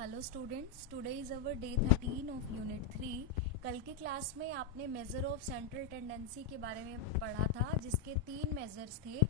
Hello students, today is our day 13 of unit 3। कल की class में आपने मेजर ऑफ सेंट्रल टेंडेंसी के बारे में पढ़ा था, जिसके 3 मेजर्स थे,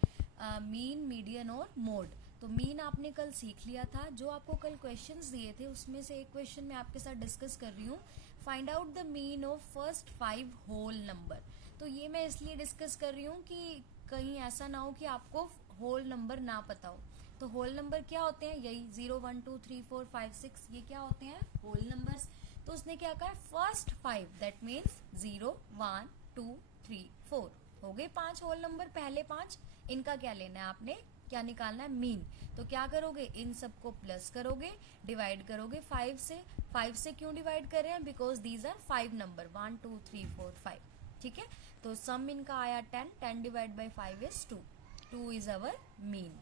मीन, मीडियन और मोड। तो मीन आपने कल सीख लिया था। जो आपको कल क्वेश्चंस दिए थे उसमें से एक क्वेश्चन मैं आपके साथ डिस्कस कर रही हूँ, find out the mean of first 5 whole number. तो ये मैं इसलिए डिस्कस कर रही हूँ कि कहीं ऐसा ना हो कि आपको होल नंबर ना पता हो। तो होल नंबर क्या होते हैं? यही 0, 1, 2, 3, 4, 5, 6, ये क्या होते हैं? Whole numbers. तो उसने क्या कहा? फर्स्ट 5, दैट मीन्स 0, 1, 2, 3, 4 हो गए 5 होल नंबर। पहले 5 इनका क्या लेना है आपने? क्या निकालना है? मीन। तो क्या करोगे? इन सबको प्लस करोगे, डिवाइड करोगे 5 से। 5 से क्यों डिवाइड कर रहे हैं? Because these are 5 number, 1, 2, 3, 4, 5। ठीक है, तो सम इनका आया 10, 10 divide by 5 is 2, 2 is our mean.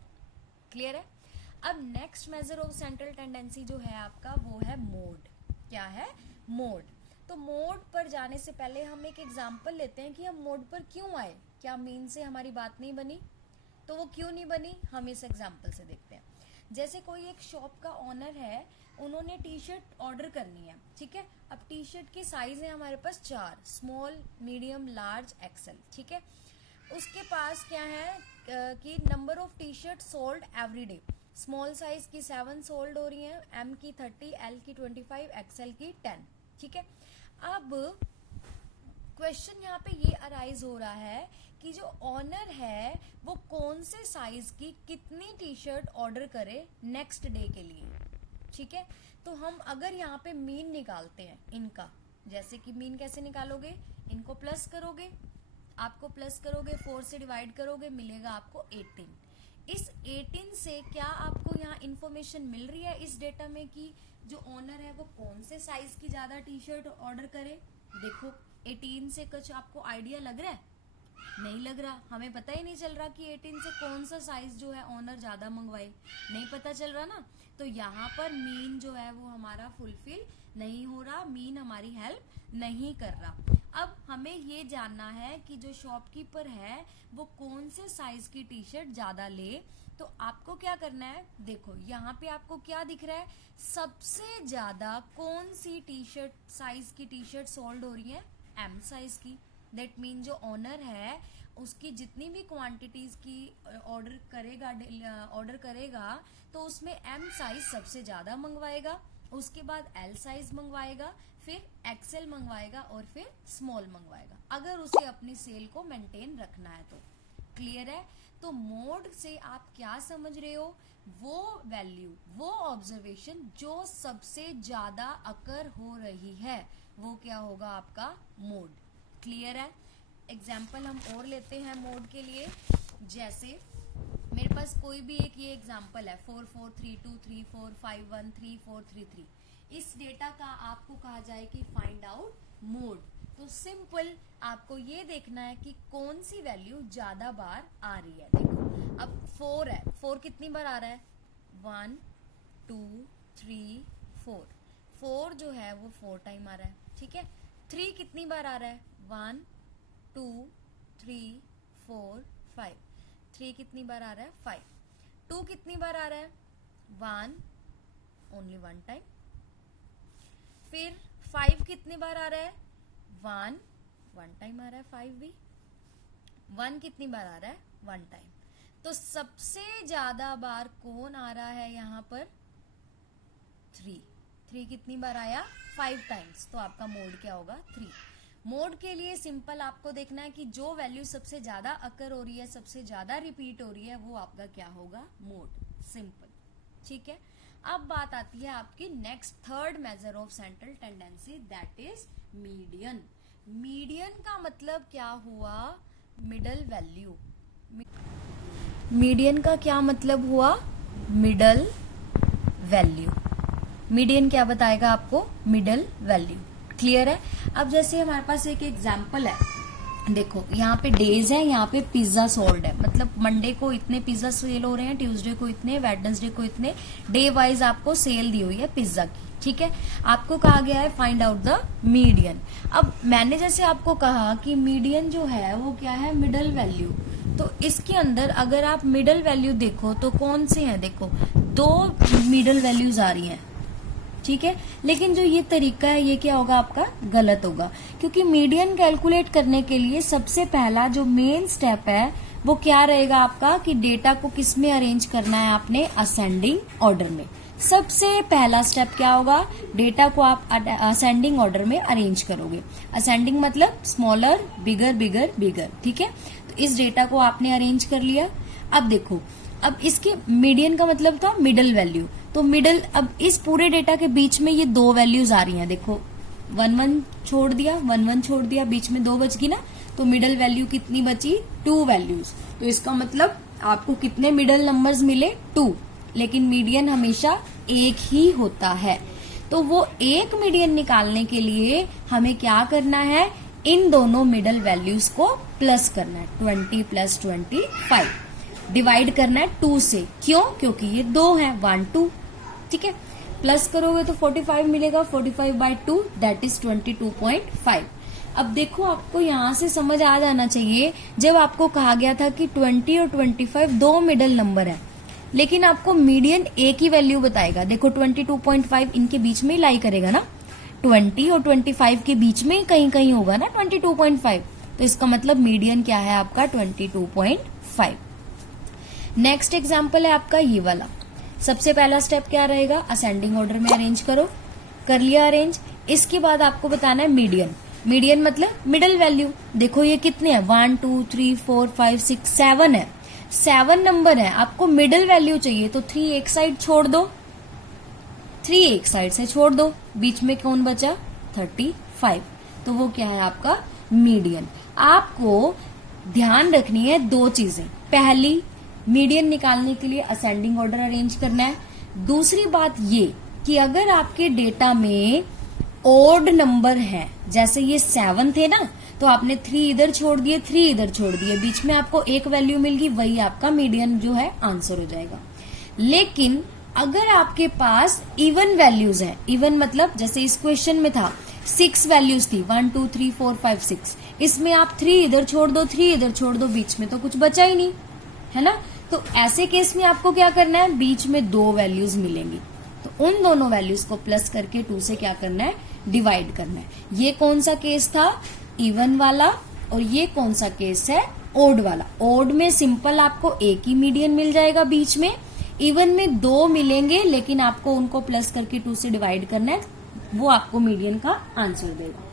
Clear है? अब next measure of central tendency जो है आपका, वो है मोड। क्या है? मोड। तो मोड पर जाने से पहले हम एक एग्जांपल लेते हैं कि हम मोड पर क्यों आए। क्या मीन से हमारी बात नहीं बनी? तो वो क्यों नहीं बनी, हम इस एग्जांपल से देखते हैं। जैसे कोई एक शॉप का ओनर है, उन्होंने टी शर्ट ऑर्डर करनी है। ठीक है, अब टी शर्ट की साइज है हमारे पास 4, स्मॉल, मीडियम, लार्ज, एक्सेल। ठीक है, उसके पास क्या है कि number of T shirt sold every day. Small size की 7 सोल्ड हो रही हैं, एम की 30, एल की 25, एक्सएल की 10। ठीक है, अब क्वेश्चन यहाँ पे ये अराइज हो रहा है कि जो ऑनर है वो कौन से साइज की कितनी टी शर्ट ऑर्डर करे नेक्स्ट डे के लिए। ठीक है, तो हम अगर यहाँ पे मीन निकालते हैं इनका, जैसे कि मीन कैसे निकालोगे? इनको प्लस करोगे, आपको प्लस करोगे, 4 से डिवाइड करोगे, मिलेगा आपको 18। इस 18 से क्या आपको यहाँ इंफॉर्मेशन मिल रही है इस डेटा में कि जो ओनर है वो कौन से साइज की ज्यादा टी शर्ट ऑर्डर करे? देखो 18 से कुछ आपको आइडिया लग रहा है? नहीं लग रहा। हमें पता ही नहीं चल रहा कि 18 से कौन सा साइज जो है ओनर ज्यादा मंगवाए, नहीं पता चल रहा ना। तो यहाँ पर मीन जो है वो हमारा फुलफिल नहीं हो रहा, मीन हमारी हेल्प नहीं कर रहा। अब हमें ये जानना है कि जो शॉपकीपर है वो कौन से साइज की टी शर्ट ज्यादा ले। तो आपको क्या करना है? देखो यहाँ पे आपको क्या दिख रहा है? सबसे ज्यादा कौन सी टी शर्ट साइज की टी शर्ट सोल्ड हो रही है? एम साइज की। दैट मीन जो ओनर है उसकी जितनी भी क्वांटिटीज की ऑर्डर करेगा तो उसमें एम साइज सबसे ज्यादा मंगवाएगा, उसके बाद एल साइज मंगवाएगा, फिर एक्सेल मंगवाएगा और फिर स्मॉल मंगवाएगा, अगर उसे अपनी सेल को मेंटेन रखना है तो। क्लियर है? तो मोड से आप क्या समझ रहे हो? वो वैल्यू, वो ऑब्जर्वेशन जो सबसे ज्यादा अकर हो रही है, वो क्या होगा? आपका मोड। क्लियर है? एग्जाम्पल हम और लेते हैं मोड के लिए। जैसे मेरे पास कोई भी एक ये एग्जाम्पल है, 4, 4, 3, 2, 3, 4, 5, 1, 3, 4, 3, 3। इस डेटा का आपको कहा जाए कि फाइंड आउट मोड। तो सिंपल आपको ये देखना है कि कौन सी वैल्यू ज्यादा बार आ रही है। देखो अब 4 है, 4 कितनी बार आ रहा है? 1, 2, 3, 4। 4 जो है वो 4 टाइम आ रहा है। ठीक है, 3 कितनी बार आ रहा है? 1, 2, 3, 4, 5। 3 कितनी बार आ रहा है? 5। 2 कितनी बार आ रहा है? 1, ओनली 1 टाइम। फिर 5 कितनी बार आ रहा है? 1 टाइम आ रहा है 5 भी। 1 कितनी बार आ रहा है? 1 टाइम। तो सबसे ज्यादा बार कौन आ रहा है यहाँ पर? 3 कितनी बार आया? 5 टाइम्स। तो आपका मोड क्या होगा? 3। मोड के लिए सिंपल आपको देखना है कि जो वैल्यू सबसे ज्यादा अकर हो रही है, सबसे ज्यादा रिपीट हो रही है, वो आपका क्या होगा? मोड। सिंपल। ठीक है, अब बात आती है आपकी next third measure of central tendency, that is median. Median का मतलब क्या हुआ? Middle value. मीडियन का क्या मतलब हुआ? Middle value. मीडियन क्या बताएगा आपको? Middle value. क्लियर है? अब जैसे हमारे पास एक एग्जाम्पल है, देखो यहाँ पे डेज है, यहाँ पे पिज्जा सोल्ड है, मतलब मंडे को इतने पिज्जा सेल हो रहे हैं, ट्यूसडे को इतने, वेडनेसडे को इतने, डे वाइज आपको सेल दी हुई है पिज्जा की। ठीक है, आपको कहा गया है फाइंड आउट द मीडियन। अब मैंने जैसे आपको कहा कि मीडियन जो है वो क्या है? Middle value. तो इसके अंदर अगर आप मिडल वैल्यू देखो तो कौन से हैं? देखो 2 मिडल वैल्यूज आ रही हैं। ठीक है। लेकिन जो ये तरीका है ये क्या होगा आपका, गलत होगा, क्योंकि मीडियन कैलकुलेट करने के लिए सबसे पहला जो मेन स्टेप है वो क्या रहेगा आपका, कि डेटा को किस में अरेंज करना है आपने, असेंडिंग ऑर्डर में। सबसे पहला स्टेप क्या होगा, डेटा को आप असेंडिंग ऑर्डर में अरेंज करोगे। असेंडिंग मतलब स्मॉलर बिगर बिगर बिगर, ठीक है। तो इस डेटा को आपने अरेंज कर लिया। अब देखो, अब इसके मीडियन का मतलब था मिडल वैल्यू, तो मिडल, अब इस पूरे डेटा के बीच में ये दो वैल्यूज आ रही हैं, देखो 1 1 छोड़ दिया, 1 1 छोड़ दिया, बीच में 2 बच गई ना, तो मिडल वैल्यू कितनी बची, 2 वैल्यूज। तो इसका मतलब आपको कितने मिडल नंबर्स मिले, 2, लेकिन मीडियन हमेशा एक ही होता है। तो वो एक मीडियन निकालने के लिए हमें क्या करना है, इन दोनों मिडल वैल्यूज को प्लस करना है, 20 + 25 डिवाइड करना है 2 से। क्यों, क्योंकि ये 2 है, 1 2, ठीक है। प्लस करोगे तो 45 मिलेगा, 45/2 दैट इज 22.5। अब देखो, आपको यहां से समझ आ जाना चाहिए, जब आपको कहा गया था कि 20 और 25 दो मिडल नंबर है, लेकिन आपको मीडियन एक ही वैल्यू बताएगा। देखो 22.5 इनके बीच में ही लाई करेगा ना, 20 और 25 के बीच में कहीं कहीं होगा ना 22.5, तो इसका मतलब मीडियन क्या है आपका, 22.5। नेक्स्ट एग्जाम्पल है आपका ये वाला। सबसे पहला स्टेप क्या रहेगा, असेंडिंग ऑर्डर में अरेंज करो, कर लिया अरेंज। इसके बाद आपको बताना है मीडियन। मीडियन मतलब मिडल वैल्यू। देखो ये कितने हैं, 1 2 3 4 5 6 7 है, 7 नंबर है, आपको मिडल वैल्यू चाहिए, तो 3 एक साइड छोड़ दो, 3 एक साइड से छोड़ दो, बीच में कौन बचा, 35, तो वो क्या है आपका मीडियन। आपको ध्यान रखनी है दो चीजें, पहली मीडियन निकालने के लिए असेंडिंग ऑर्डर अरेंज करना है। दूसरी बात ये कि अगर आपके डेटा में ओड नंबर है, जैसे ये 7 थे ना, तो आपने 3 इधर छोड़ दिए, 3 इधर छोड़ दिए, बीच में आपको एक वैल्यू मिल गई, वही आपका मीडियन जो है आंसर हो जाएगा। लेकिन अगर आपके पास इवन वैल्यूज है, इवन मतलब जैसे इस क्वेश्चन में था 6 वैल्यूज थी, 1 2 3 4 5 6, इसमें आप 3 इधर छोड़ दो, 3 इधर छोड़ दो, बीच में तो कुछ बचा ही नहीं है ना। तो ऐसे केस में आपको क्या करना है, बीच में 2 वैल्यूज मिलेंगी, तो उन दोनों वैल्यूज को प्लस करके 2 से क्या करना है, डिवाइड करना है। ये कौन सा केस था, इवन वाला, और ये कौन सा केस है, ओड वाला। ओड में सिंपल आपको एक ही मीडियन मिल जाएगा बीच में, इवन में 2 मिलेंगे, लेकिन आपको उनको प्लस करके 2 से डिवाइड करना है, वो आपको मीडियन का आंसर देगा,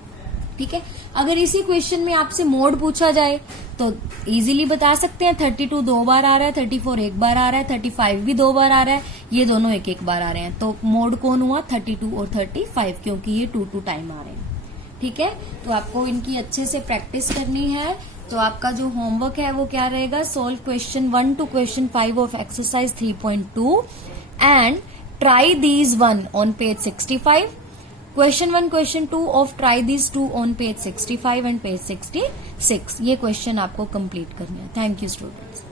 ठीक है। अगर इसी क्वेश्चन में आपसे मोड पूछा जाए तो इजीली बता सकते हैं, 32 2 बार आ रहा है, 34 1 बार आ रहा है, 35 भी 2 बार आ रहा है, ये दोनों एक एक बार आ रहे हैं, तो मोड कौन हुआ, 32 और 35, क्योंकि ये 2 टाइम आ रहे हैं, ठीक है। तो आपको इनकी अच्छे से प्रैक्टिस करनी है। तो आपका जो होमवर्क है वो क्या रहेगा, solve question 1 to question 5 of exercise 3.2 and try these 1 on page 65, question 1 question 2 of try these 2 on page 65 and page 66। ये क्वेश्चन आपको कंप्लीट करना है। Thank you students.